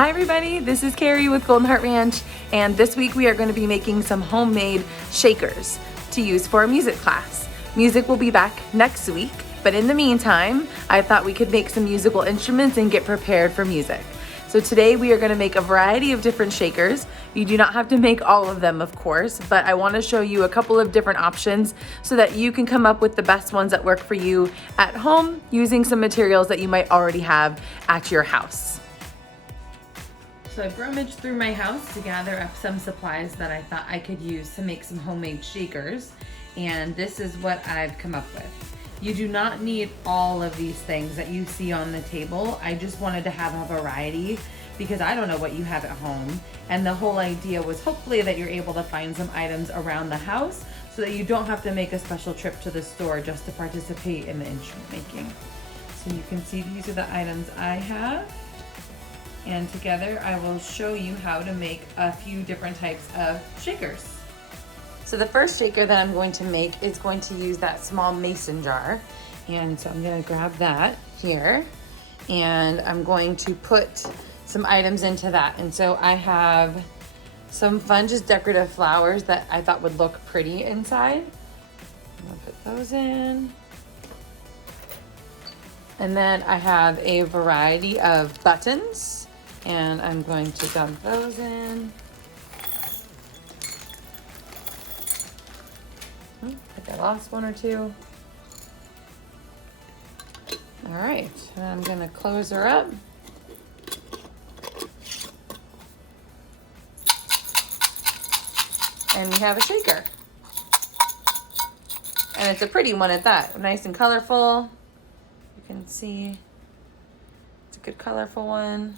Hi everybody, this is Carrie with Golden Heart Ranch, and this week we are going to be making some homemade shakers to use for a music class. Music will be back next week, but in the meantime, I thought we could make some musical instruments and get prepared for music. So today we are going to make a variety of different shakers. You do not have to make all of them, of course, but I want to show you a couple of different options so that you can come up with the best ones that work for you at home using some materials that you might already have at your house. So I've rummaged through my house to gather up some supplies that I thought I could use to make some homemade shakers, and this is what I've come up with. You do not need all of these things that you see on the table. I just wanted to have a variety because I don't know what you have at home, and the whole idea was hopefully that you're able to find some items around the house so that you don't have to make a special trip to the store just to participate in the instrument making. So you can see these are the items I have. And together I will show you how to make a few different types of shakers. So the first shaker that I'm going to make is going to use that small mason jar. And so I'm going to grab that here and I'm going to put some items into that. And so I have some fun, just decorative flowers that I thought would look pretty inside. I'm going to put those in. And then I have a variety of buttons. And I'm going to dump those in. I think I lost one or two. All right, and I'm gonna close her up. And we have a shaker. And it's a pretty one at that, nice and colorful. You can see it's a good colorful one.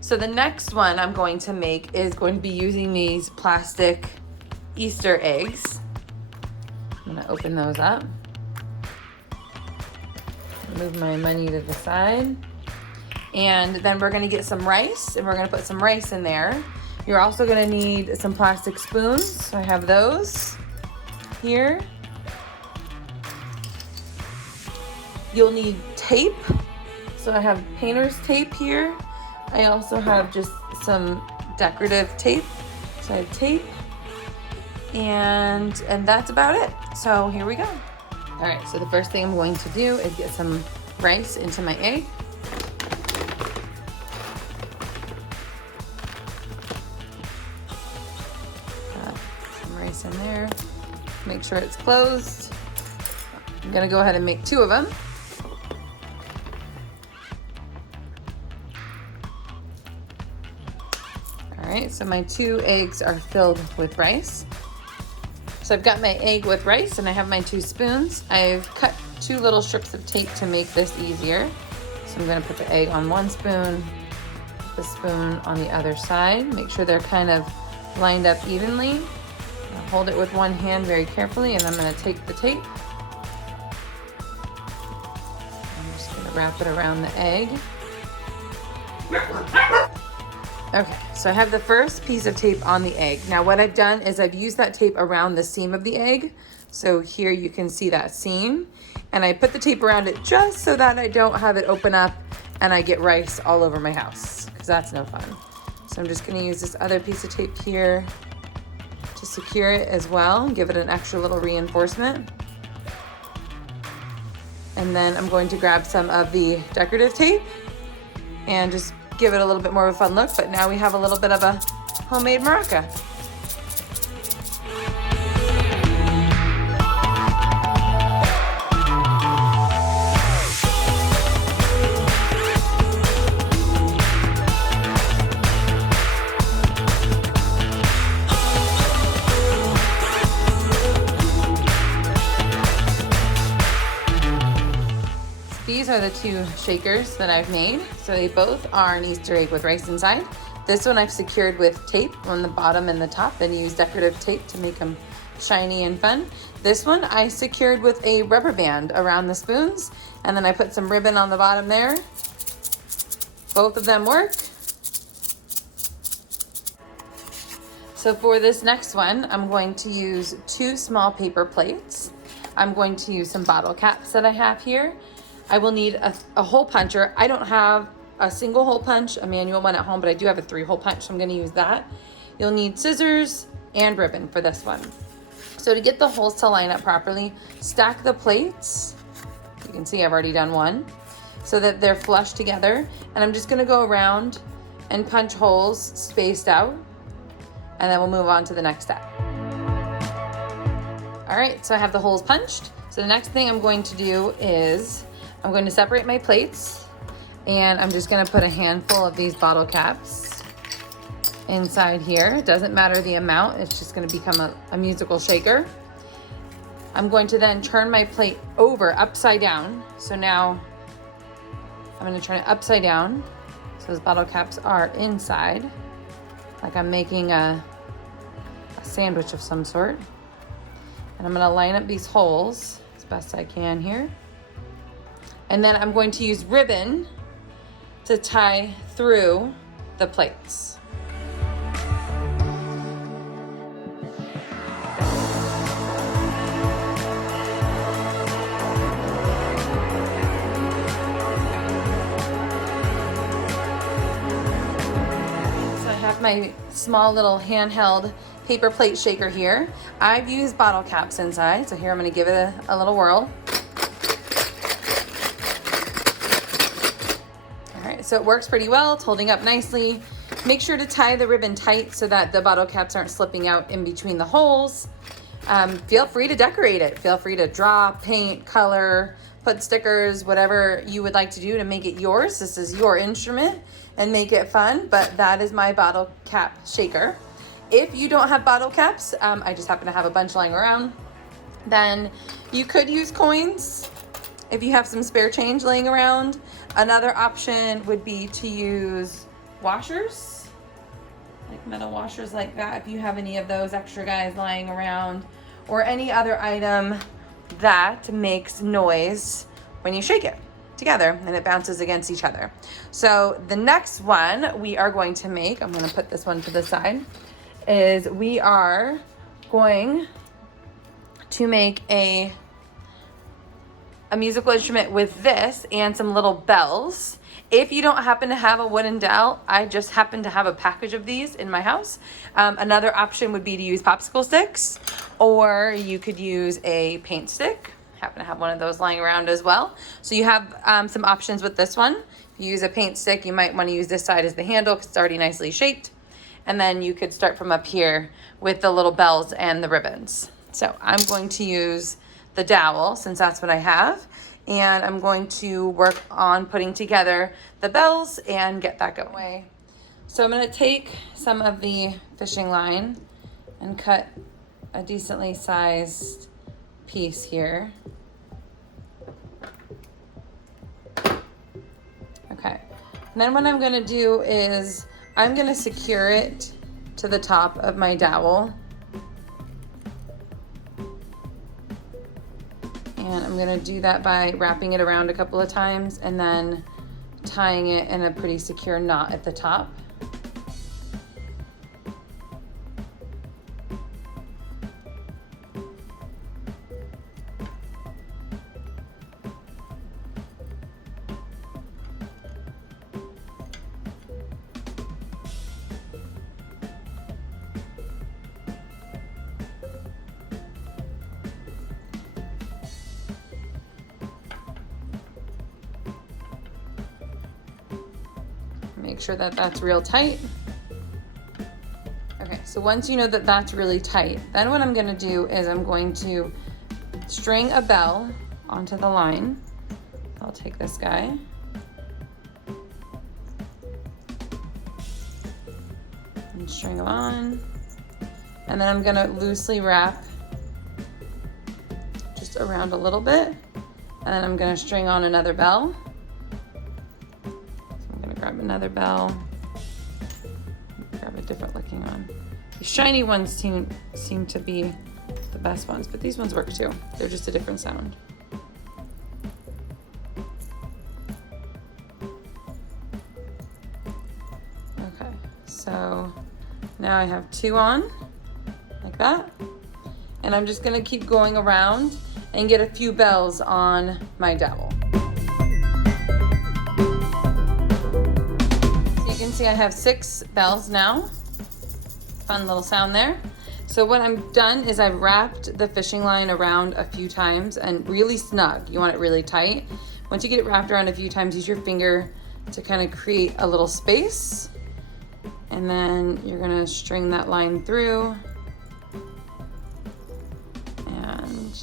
So the next one I'm going to make is going to be using these plastic Easter eggs. I'm gonna open those up. Move my money to the side. And then we're gonna get some rice and we're gonna put some rice in there. You're also gonna need some plastic spoons. So I have those here. You'll need tape. So I have painter's tape here. I also have just some decorative tape. So I have tape and that's about it. So here we go. All right, so the first thing I'm going to do is get some rice into my egg. Some rice in there. Make sure it's closed. I'm gonna go ahead and make 2 of them. All right, so my 2 eggs are filled with rice. So I've got my egg with rice and I have my 2 spoons. I've cut 2 little strips of tape to make this easier. So I'm gonna put the egg on one spoon, the spoon on the other side. Make sure they're kind of lined up evenly. I'll hold it with one hand very carefully and I'm gonna take the tape. I'm just gonna wrap it around the egg. Okay, so I have the first piece of tape on the egg. Now what I've done is I've used that tape around the seam of the egg. So here you can see that seam. And I put the tape around it just so that I don't have it open up and I get rice all over my house, because that's no fun. So I'm just gonna use this other piece of tape here to secure it as well, give it an extra little reinforcement. And then I'm going to grab some of the decorative tape and just give it a little bit more of a fun look, but now we have a little bit of a homemade maraca. These are the 2 shakers that I've made. So they both are an Easter egg with rice inside. This one I've secured with tape on the bottom and the top and used decorative tape to make them shiny and fun. This one I secured with a rubber band around the spoons and then I put some ribbon on the bottom there. Both of them work. So for this next one, I'm going to use 2 small paper plates. I'm going to use some bottle caps that I have here. I will need a hole puncher. I don't have a single hole punch, a manual one at home, but I do have a 3-hole punch, so I'm gonna use that. You'll need scissors and ribbon for this one. So to get the holes to line up properly, stack the plates. You can see I've already done one, so that they're flush together. And I'm just gonna go around and punch holes spaced out, and then we'll move on to the next step. All right, so I have the holes punched. So the next thing I'm going to do is I'm going to separate my plates, and I'm just gonna put a handful of these bottle caps inside here. It doesn't matter the amount, it's just gonna become a musical shaker. I'm going to then turn my plate over upside down. So now I'm gonna turn it upside down so those bottle caps are inside, like I'm making a sandwich of some sort. And I'm gonna line up these holes as best I can here. And then I'm going to use ribbon to tie through the plates. So I have my small little handheld paper plate shaker here. I've used bottle caps inside, so here I'm gonna give it a little whirl. All right, so it works pretty well. It's holding up nicely. Make sure to tie the ribbon tight so that the bottle caps aren't slipping out in between the holes. Feel free to decorate it. Feel free to draw, paint, color, put stickers, whatever you would like to do to make it yours. This is your instrument and make it fun, but that is my bottle cap shaker. If you don't have bottle caps, I just happen to have a bunch lying around, then you could use coins if you have some spare change laying around. Another option would be to use washers, like metal washers like that, if you have any of those extra guys lying around, or any other item that makes noise when you shake it together and it bounces against each other. So the next one we are going to make, I'm gonna put this one to the side, is we are going to make a musical instrument with this and some little bells. If you don't happen to have a wooden dowel, I just happen to have a package of these in my house. Another option would be to use popsicle sticks, or you could use a paint stick. Happen to have one of those lying around as well. So you have some options with this one. If you use a paint stick, you might want to use this side as the handle because it's already nicely shaped. And then you could start from up here with the little bells and the ribbons. So I'm going to use the dowel since that's what I have. And I'm going to work on putting together the bells and get that going. So I'm gonna take some of the fishing line and cut a decently sized piece here. Okay, and then what I'm gonna do is I'm gonna secure it to the top of my dowel. And I'm gonna do that by wrapping it around a couple of times and then tying it in a pretty secure knot at the top. Make sure that that's real tight. Okay, so once you know that that's really tight, then what I'm gonna do is I'm going to string a bell onto the line. I'll take this guy. And string them on. And then I'm gonna loosely wrap just around a little bit. And then I'm gonna string on another bell. Grab another bell, grab a different looking one. The shiny ones seem to be the best ones, but these ones work too. They're just a different sound. Okay, so now I have two on, like that. And I'm just gonna keep going around and get a few bells on my dowel. see I have 6 bells now. Fun little sound there. So what I'm done is I've wrapped the fishing line around a few times and really snug. You want it really tight. Once you get it wrapped around a few times, use your finger to kind of create a little space. And then you're gonna string that line through and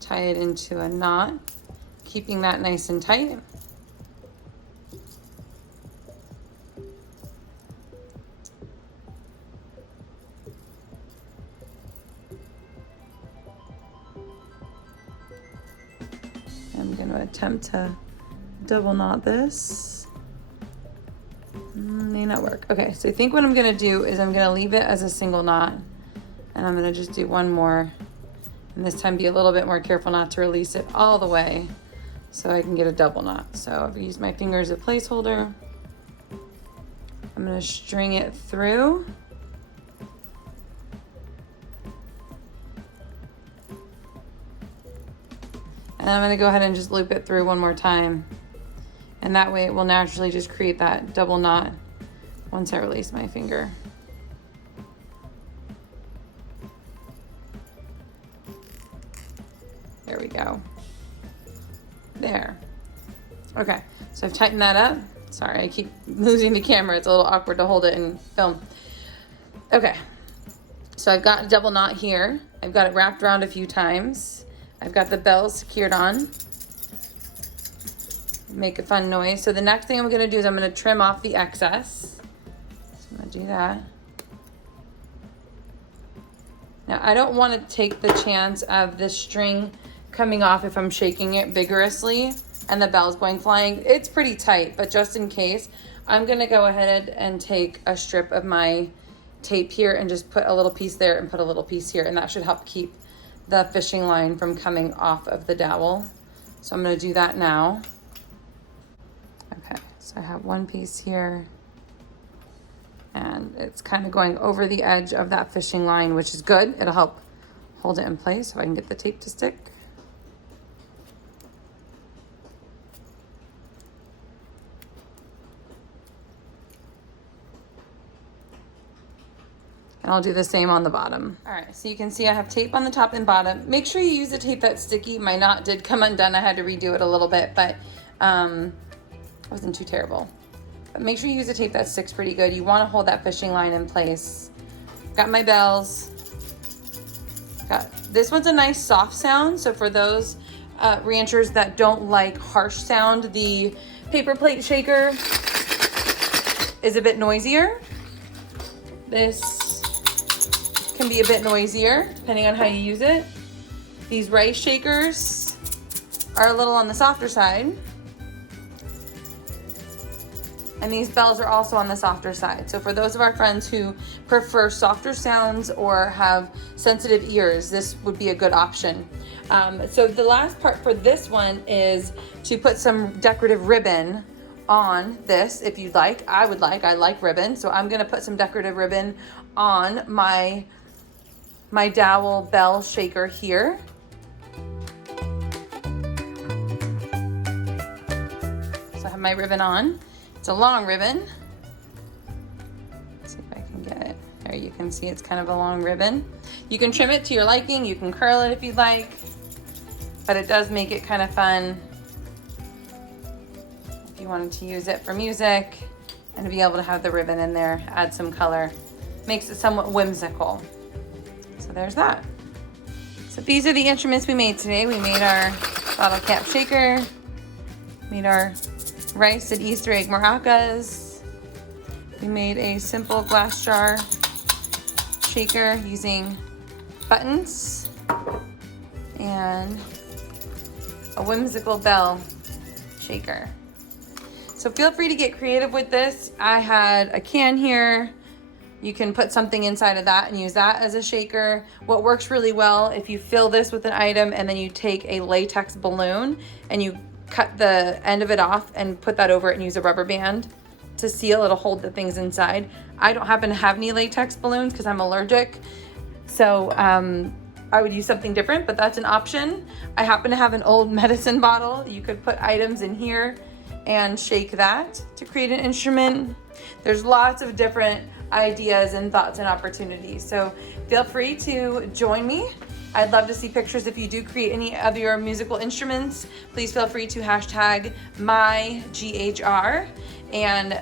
tie it into a knot, keeping that nice and tight. I'm going to attempt to double knot this. May not work. Okay, so I think what I'm going to do is I'm going to leave it as a single knot, and I'm going to just do one more, and this time be a little bit more careful not to release it all the way so I can get a double knot. So I've used my finger as a placeholder. I'm going to string it through. And I'm going to go ahead and just loop it through one more time. And that way it will naturally just create that double knot once I release my finger. There we go. There. Okay, so I've tightened that up. Sorry, I keep losing the camera. It's a little awkward to hold it and film. Okay, so I've got a double knot here. I've got it wrapped around a few times. I've got the bells secured on. Make a fun noise. So the next thing I'm gonna do is I'm gonna trim off the excess. So I'm gonna do that. Now I don't wanna take the chance of the string coming off if I'm shaking it vigorously and the bells going flying. It's pretty tight, but just in case, I'm gonna go ahead and take a strip of my tape here and just put a little piece there and put a little piece here, and that should help keep the fishing line from coming off of the dowel. So I'm gonna do that now. Okay, so I have one piece here and it's kind of going over the edge of that fishing line, which is good. It'll help hold it in place so I can get the tape to stick. And I'll do the same on the bottom. All right, so you can see I have tape on the top and bottom. Make sure you use the tape that's sticky. My knot did come undone. I had to redo it a little bit, but it wasn't too terrible. But make sure you use a tape that sticks pretty good. You wanna hold that fishing line in place. Got my bells. This one's a nice soft sound, so for those ranchers that don't like harsh sound, the paper plate shaker is a bit noisier. This can be a bit noisier depending on how you use it. These rice shakers are a little on the softer side. And these bells are also on the softer side. So for those of our friends who prefer softer sounds or have sensitive ears, this would be a good option. So the last part for this one is to put some decorative ribbon on this if you'd like. I like ribbon, so I'm gonna put some decorative ribbon on my dowel bell shaker here. So I have my ribbon on. It's a long ribbon. Let's see if I can get it. There you can see it's kind of a long ribbon. You can trim it to your liking, you can curl it if you'd like, but it does make it kind of fun if you wanted to use it for music and to be able to have the ribbon in there, add some color. Makes it somewhat whimsical. So there's that. So these are the instruments we made today. We made our bottle cap shaker, made our rice and Easter egg maracas. We made a simple glass jar shaker using buttons and a whimsical bell shaker. So feel free to get creative with this. I had a can here. You can put something inside of that and use that as a shaker. What works really well, if you fill this with an item and then you take a latex balloon and you cut the end of it off and put that over it and use a rubber band to seal, it'll hold the things inside. I don't happen to have any latex balloons because I'm allergic. So I would use something different, but that's an option. I happen to have an old medicine bottle. You could put items in here and shake that to create an instrument. There's lots of different ideas and thoughts and opportunities. So feel free to join me. I'd love to see pictures if you do create any of your musical instruments. Please feel free to hashtag MyGHR, and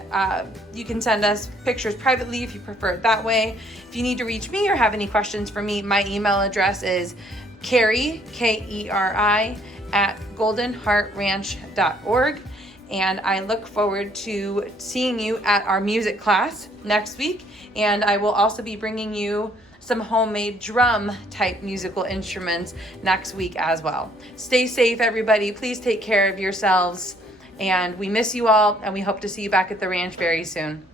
you can send us pictures privately if you prefer it that way. If you need to reach me or have any questions for me, my email address is Keri, Keri, at goldenheartranch.org. And I look forward to seeing you at our music class next week. And I will also be bringing you some homemade drum type musical instruments next week as well. Stay safe, everybody. Please take care of yourselves. And we miss you all, and we hope to see you back at the ranch very soon.